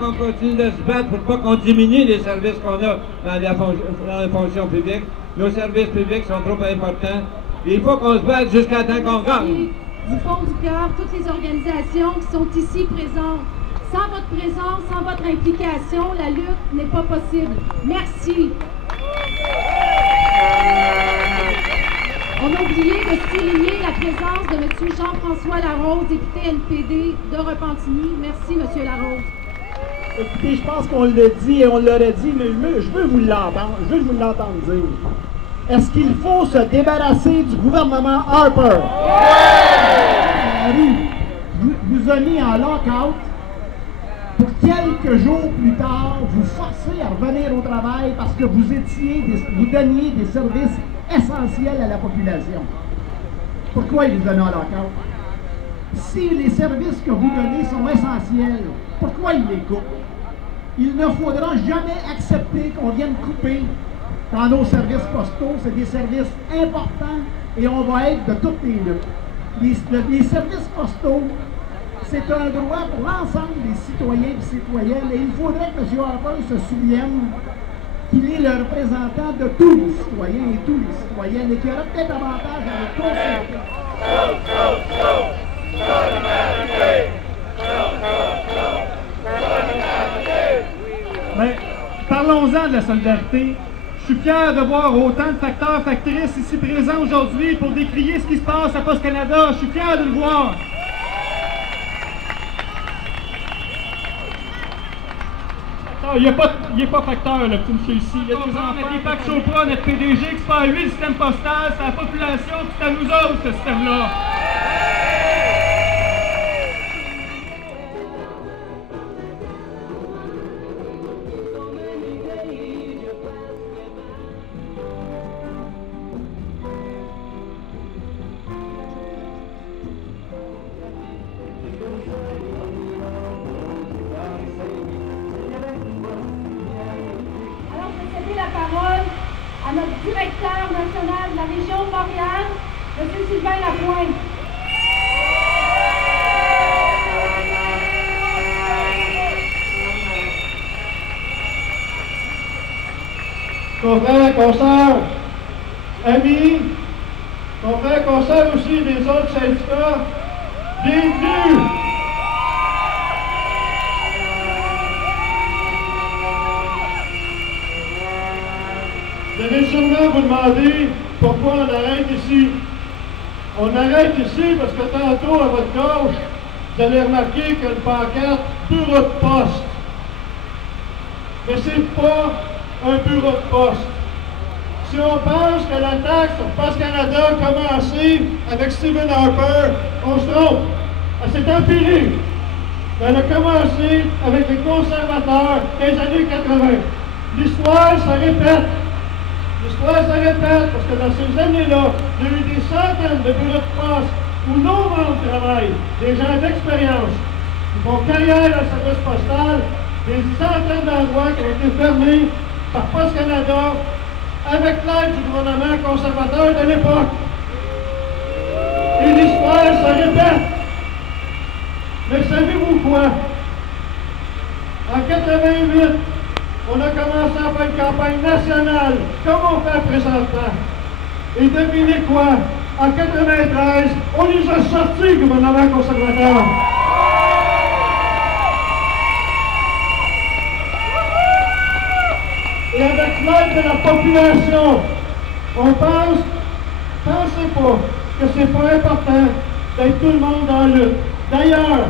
qu'on continue de se battre pour pas qu'on diminue les services qu'on a dans la fonction publique. Nos services publics sont trop importants. Et il faut qu'on se batte jusqu'à temps qu'on gagne. Du fond du cœur, toutes les organisations qui sont ici présentes. Sans votre présence, sans votre implication, la lutte n'est pas possible. Merci. On a oublié de souligner la présence de M. Jean-François Larose, député NPD de Repentigny. Merci, M. Larose. Écoutez, je pense qu'on l'a dit et on l'aurait dit, mais je veux vous l'entendre. Je veux vous l'entendre dire. Est-ce qu'il faut se débarrasser du gouvernement Harper? Vous a mis en lock-out pour quelques jours plus tard vous forcer à revenir au travail parce que vous donniez des services essentiels à la population. Pourquoi il vous a mis en lock-out? Si les services que vous donnez sont essentiels, pourquoi il les coupe? Il ne faudra jamais accepter qu'on vienne couper dans nos services postaux. C'est des services importants et on va être de toutes les luttes. Les services postaux, c'est un droit pour l'ensemble des citoyens et citoyennes et il faudrait que M. Harper se souvienne qu'il est le représentant de tous les citoyens et tous les citoyennes et qu'il y aura peut-être avantage à le consulter. Mais parlons-en de la solidarité. Je suis fier de voir autant de facteurs, factrices ici présents aujourd'hui pour décrier ce qui se passe à Poste Canada. Je suis fier de le voir. Il n'est pas facteur, le petit monsieur ici. Il y a des enfants. Deepak Chopra, notre PDG, qui se fait à lui le système postal, c'est la population, c'est à nous autres, ce système-là. À notre directeur national de la région de Montréal, M. Sylvain Lapointe. Confrères, consoeurs, amis, confrères, consoeurs aussi des autres syndicats, bienvenue! Vous allez sûrement vous demander pourquoi on arrête ici. On arrête ici parce que tantôt, à votre gauche, vous allez remarquer qu'il y a une pancarte « Bureau de poste ». Mais c'est pas un bureau de poste. Si on pense que l'attaque sur Poste Canada a commencé avec Stephen Harper, on se trompe. Elle s'est empirée. Elle a commencé avec les conservateurs des années 80. L'histoire se répète. L'histoire se répète parce que dans ces années-là, il y a eu des centaines de bureaux de poste où nos membres travaillent, des gens d'expérience, qui font carrière dans le service postal, des centaines d'endroits qui ont été fermés par Poste Canada avec l'aide du gouvernement conservateur de l'époque. Et l'histoire se répète. Mais savez-vous quoi? En 88, on a commencé à faire une campagne nationale, comme on fait présentement. Et devinez quoi? En 93, on les a sortis du gouvernement conservateur. Et avec l'aide de la population, on pensez pas que c'est pas important d'être tout le monde dans la lutte. D'ailleurs,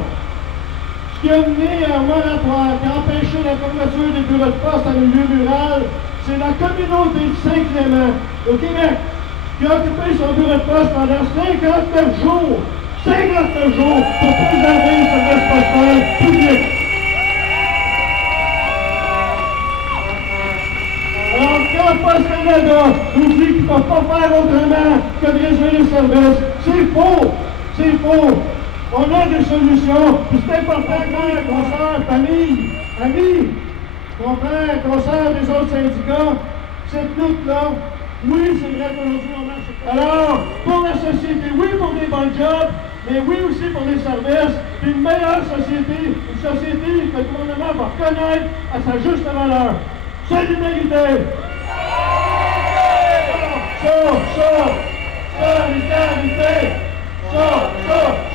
ce qui a mené à un moratoire qui a empêché la fermeture des bureaux de poste en milieu rural, c'est la communauté de Saint-Clément, au Québec, qui a occupé son bureau de poste pendant 59 jours. 59 jours pour préserver le service postal public. Alors, quand Poste Canada nous dit qu'il ne faut pas faire autrement que de réduire les services, c'est faux! C'est faux! On a des solutions, puis c'est important que consoeurs, famille, amis, confrères, consoeurs des autres syndicats, cette lutte-là, oui, c'est vrai qu'aujourd'hui on marche. Alors, pour la société, oui, pour des bons jobs, mais oui aussi pour les services, puis une meilleure société, une société que le gouvernement va reconnaître à sa juste valeur. Solidarité! Solidarité! Solidarité!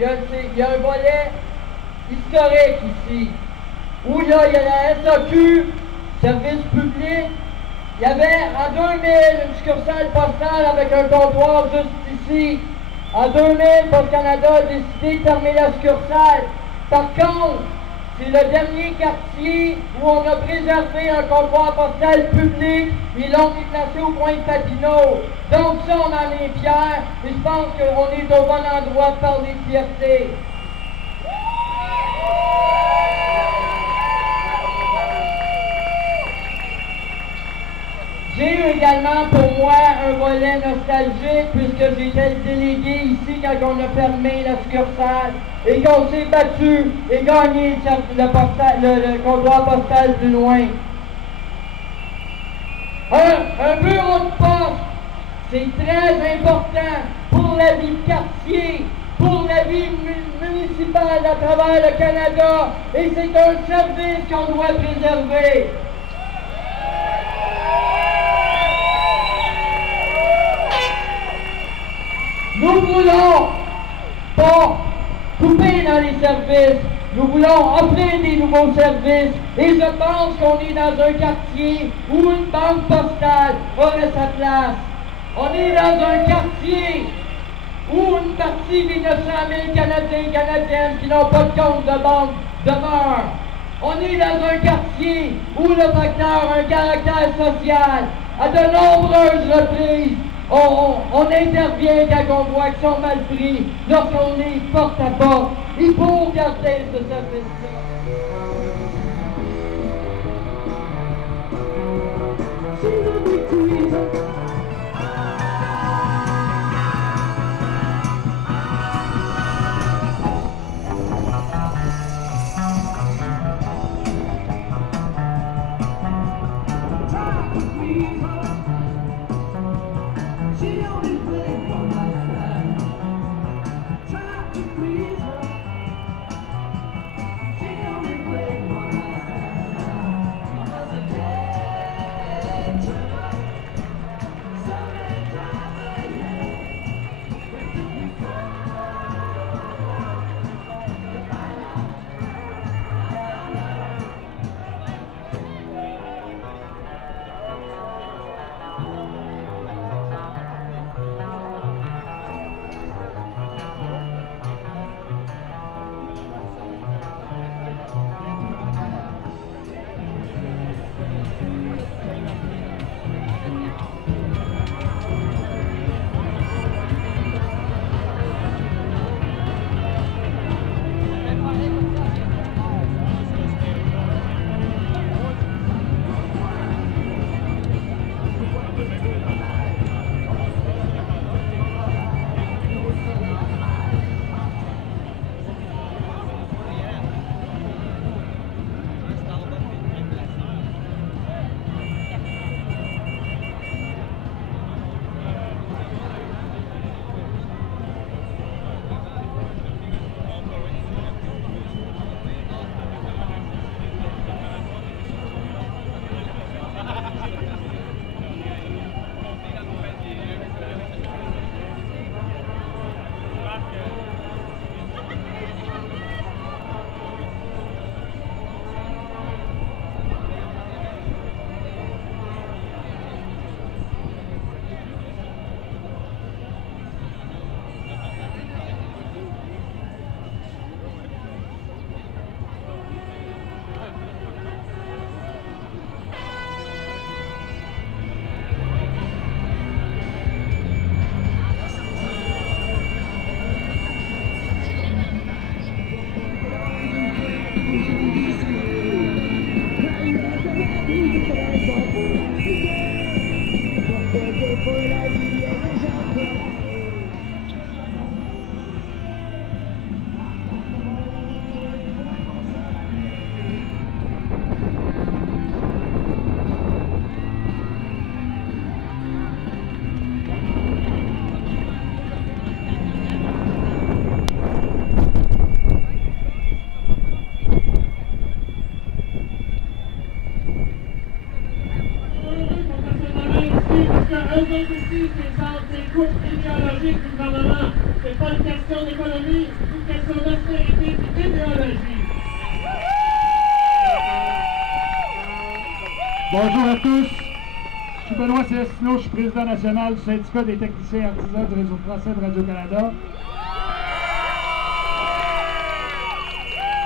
Il y a un volet historique ici, où il y a la SAQ, service public. Il y avait en 2000 une succursale postale avec un comptoir juste ici. En 2000, Poste Canada a décidé de fermer la succursale. Par contre, c'est le dernier quartier où on a préservé un comptoir postal public. Ils l'ont déplacé au coin de Papineau. Donc ça, on en est fiers. Et je pense qu'on est au bon endroit de parler de fierté. J'ai eu également pour moi un volet nostalgique puisque j'étais le délégué ici quand on a fermé la succursale et qu'on s'est battu et gagné le comptoir postal plus loin. Un bureau de poste, c'est très important pour la vie de quartier, pour la vie municipale à travers le Canada et c'est un service qu'on doit préserver. Nous voulons pas couper dans les services, nous voulons offrir des nouveaux services et je pense qu'on est dans un quartier où une banque postale aurait sa place. On est dans un quartier où une partie des 900 000 Canadiens et Canadiennes qui n'ont pas de compte de banque demeurent. On est dans un quartier où le facteur a un caractère social. À de nombreuses reprises, on intervient quand on voit qu'ils sont mal pris, lorsqu'on est porte à porte. Il faut garder ce service-là. logique du gouvernement. C'est pas une question d'économie, c'est une question d'austérité et d'idéologie. Bonjour à tous. Je suis Benoît Célestino, je suis président national du syndicat des techniciens artisans du réseau français de Radio-Canada.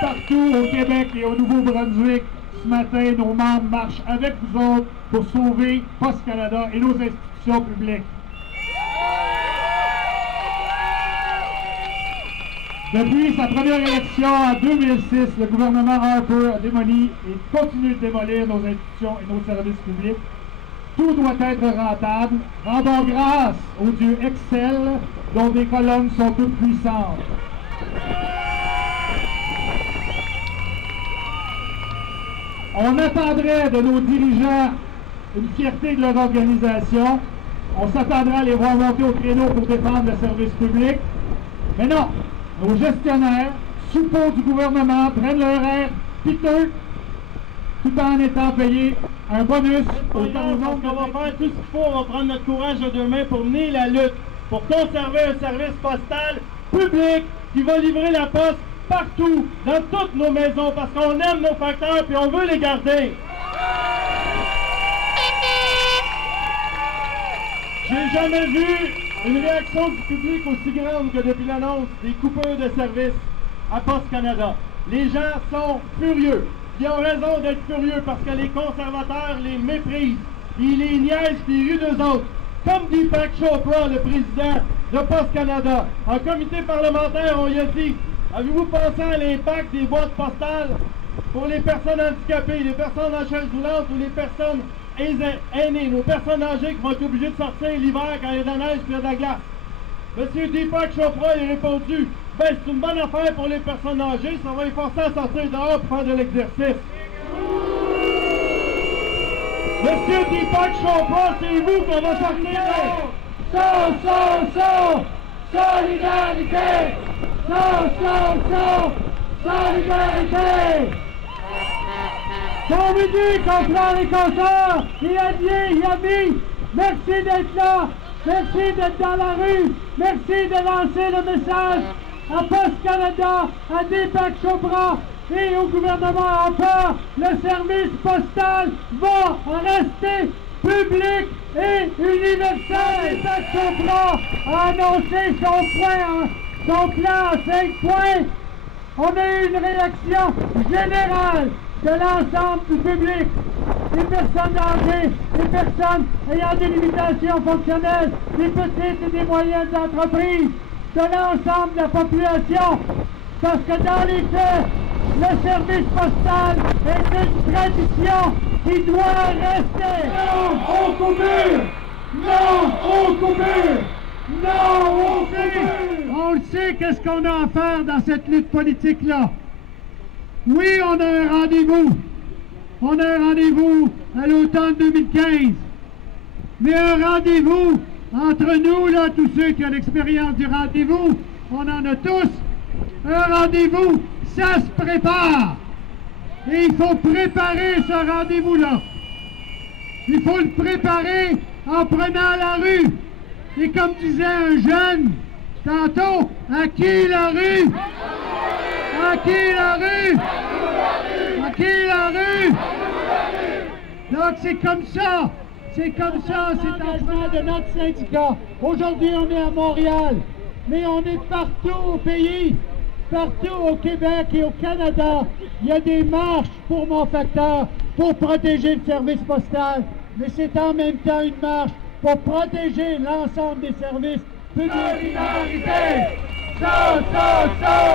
Partout au Québec et au Nouveau-Brunswick, ce matin, nos membres marchent avec vous autres pour sauver Poste Canada et nos institutions publiques. Depuis sa première élection en 2006, le gouvernement Harper a démoli et continue de démolir nos institutions et nos services publics. Tout doit être rentable. Rendons grâce au dieu Excel, dont les colonnes sont toutes puissantes. On attendrait de nos dirigeants une fierté de leur organisation. On s'attendrait à les voir monter au créneau pour défendre le service public. Mais non, nos gestionnaires, sous peau du gouvernement, prennent leur air piteux, tout en étant payés un bonus au temps où on va faire tout ce qu'il faut, on va prendre notre courage à deux mains pour mener la lutte, pour conserver un service postal public qui va livrer la poste partout, dans toutes nos maisons, parce qu'on aime nos facteurs et on veut les garder. J'ai jamais vu une réaction du public aussi grande que depuis l'annonce des coupures de services à Poste Canada. Les gens sont furieux. Ils ont raison d'être furieux parce que les conservateurs les méprisent. Ils les niaisent et ils rient d'eux autres. Comme dit Deepak Chopra, le président de Poste Canada, en comité parlementaire, on y a dit: avez-vous pensé à l'impact des boîtes postales pour les personnes handicapées, les personnes en chaise roulante ou les personnes aînées, nos personnes âgées qui vont être obligées de sortir l'hiver quand il y a de la neige et de la glace? Monsieur Deepak Chopra a répondu: ben, c'est une bonne affaire pour les personnes âgées, ça va les forcer à sortir dehors pour faire de l'exercice. Monsieur Deepak Chopra, c'est vous qu'on va sortir dehors. Solidarité! Solidarité! On vous dit qu'on prend les consorts, il a dit, il a mis, merci d'être là, merci d'être dans la rue, merci de lancer le message à Poste Canada, à Deepak Chopra et au gouvernement Harper. Le service postal va rester public et universel. Deepak Chopra a annoncé son plan à 5 points. On a eu une réaction générale de l'ensemble du public, des personnes âgées, des personnes ayant des limitations fonctionnelles, des petites et des moyennes entreprises, de l'ensemble de la population, parce que dans les faits, le service postal est une tradition qui doit rester. Non aux coupures! Non aux coupures! Non aux coupures! On le sait, qu'est-ce qu'on a à faire dans cette lutte politique-là? Oui, on a un rendez-vous. On a un rendez-vous à l'automne 2015. Mais un rendez-vous entre nous, là, tous ceux qui ont l'expérience du rendez-vous, on en a tous. Un rendez-vous, ça se prépare. Et il faut préparer ce rendez-vous-là. Il faut le préparer en prenant la rue. Et comme disait un jeune tantôt, à qui la rue? À qui la rue? À qui la rue? Donc c'est comme ça, c'est l'engagement de notre syndicat. Aujourd'hui on est à Montréal, mais on est partout au pays, partout au Québec et au Canada. Il y a des marches pour mon facteur, pour protéger le service postal, mais c'est en même temps une marche pour protéger l'ensemble des services publics. Solidarité! Solidarité!